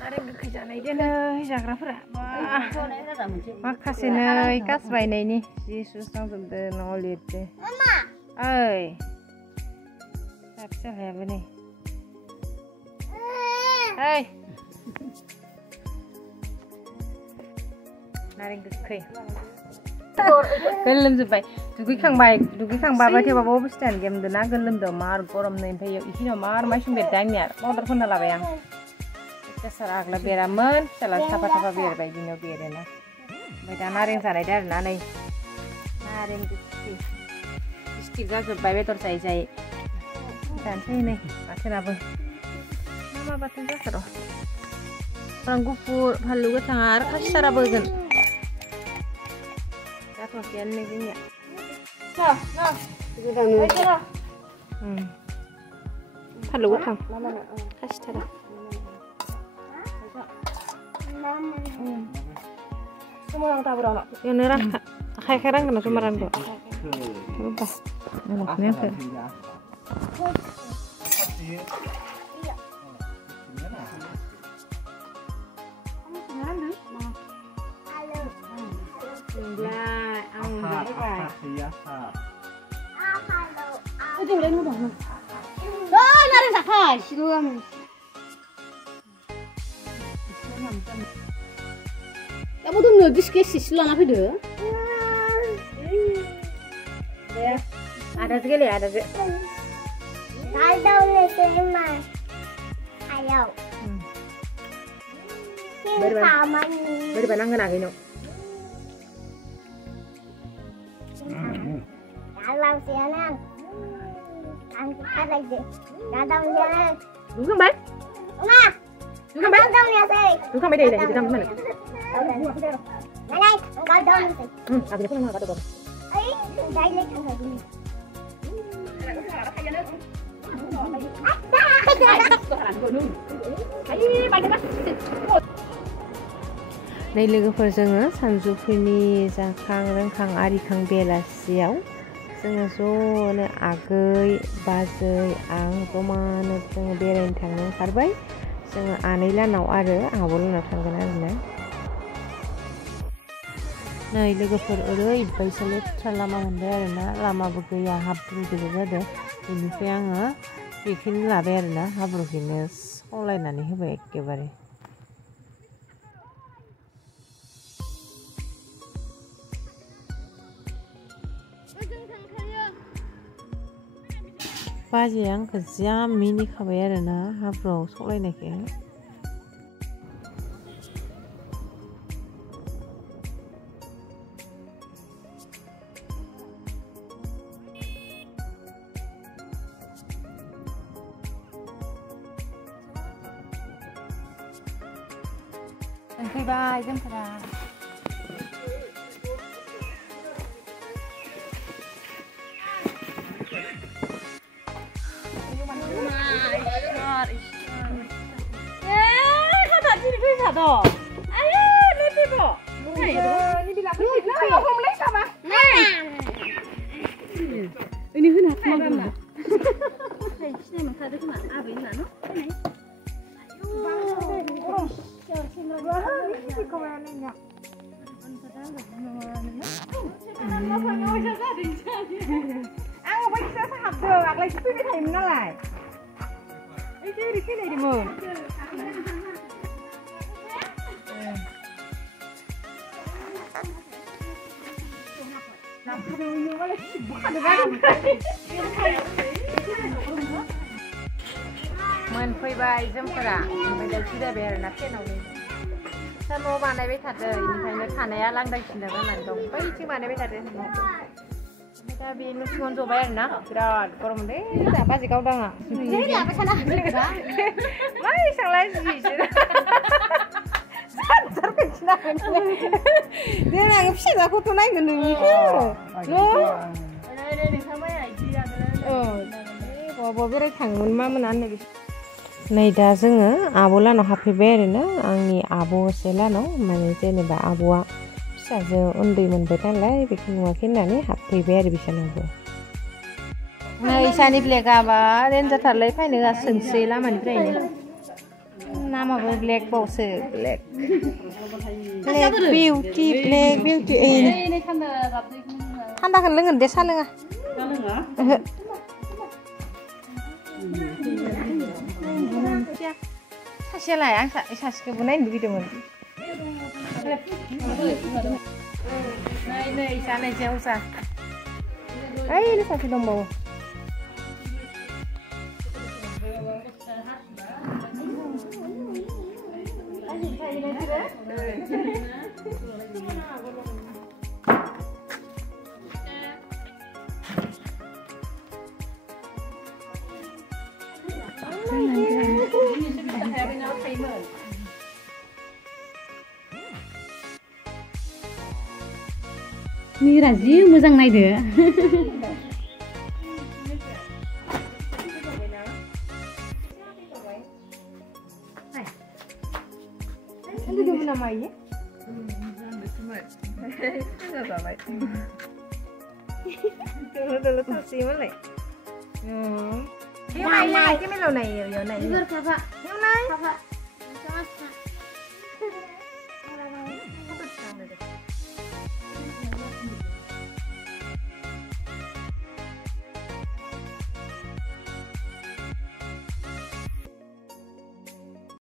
नारें गोखै जानायदोनो जाग्राफोरा माखासे नै गास बायनायनि जि सुस्रांजोबदो न'आव लिरदो ओइ फिसा फिसायाबो नै ओइ नारें गोखै गोलोमजोब्बाय दुगैखांबाय थेवबाबो अबस्थायानो गेमदोना गोलोमदों मार गरम नै ओमफ्राय इखिनियाव मार माइसुं बेरदों आंनिया पाउडार फोनना लाबाय आं अत्याचार आग्ला बेरामोन फिसाला थाफा थाफा बेरबाय बिनियाव बेरोना ओमफ्राय दा नारें जानायदो आरोना नै नारें गोखै स्टिक जाजोब्बाय बेदर जायै जायै जानोसै नै बाथोनाबो मा बाथोन जाखो र' सामब्राम गुफुर फानलु गोथां आरो खासिथाराबो होगोन जाथ'वाखैयानो नै जोंनिया फानलु गोथां खासिथारा Ini rah, kayak kerang kena cuma rando. Lupa. Ini apa? Ya mau tuh nugis ke sisi lo apa deh? Ada sekali ada sih. Ada nih semua. Ayo. Beri panang kena gini. Dalam siang. Kan kita lagi. Dalam siang. Bukan baik. Nah. Bukan baik. Dalam ya sih. Bukan baik deh, kita mana? Nenek, enggak dong sih. Aku pun enggak tahu. Dari kan lagi. नै लोगोफोर जोङो सानजौफुनि जाखां लोंखां आरिखां बेलासियाव जोङो ज'नो आगै बाजै आं जमानो जोङो बेरायनो थांनो ओंखारबाय जोङो आनै लानाव आरो आब' लानाव थांगोन आरोना नै लोगोफोर ओरैबायसा लेथ्रा लामा मोनदों आरोना लामाबो गैया हाब्रु गोजा जादों बेनिफ्राय आङो बेखिनि लाबाय आरोना हाब्रुखौनो सलायनानै होबाय एखेबारे बाजैया आंखौ जा मिनिखाबाय आरोना हाब्रुआव सलायनायखौ फैबाय जोंफोरा Ini hendak mana? Sini mah kada cuma abis nano. Ang apa bisa sahab dong, aku lagi pilih hari mana lah? Ini di sini di mana? मोनफैबाय जोंफोरा ओमफ्राय दा जिरायबाय आरोना ट्रेनावनो दा न' बानायबाय थादों बेनिखायनो थानाया लांदांसिन जानानै दं बैथिं बानायबाय थादों ओमफ्राय दा बे न' सिङावनो जबाय आरोना बिराद गरम दे दा बाजै गावदाङा मा एसांलाय जिसो जानजार खिन्थिनांगोन देनां आङो फिसाखौथ' नायगोन नोंनिखौ बबाव बेराय थाङोमोन मा मोना होननाय नै दा जोङो आब' लानाव हाबफैबाय आरोना आंनि आब' असे लानाव माने जेनेबा आब'आ फिसाजो उन्दै मोनबाय नालाय बेखौ नुवाखै होननानै हाबफैबाय आरो बिसानावबो Này xa đi black à bà đến ra thật lấy phải nữa sừng xì lắm mà đi này nam mà black bộ sự black beauty black beauty này thằng là gặp gì hắn ta cần lưng để sát lưng à 사실 나 양사 사실 보내 누구 되면 này xa này treo xa ấy nó sao thì đồng bộ Mira ji मोजां नायदो Ini dia mana mai ya? Enggak apa-apa. Dulu sih mana? Cái này cái mấy lầu này giờ này. Ibu kakak. Cái này. Kakak. Sama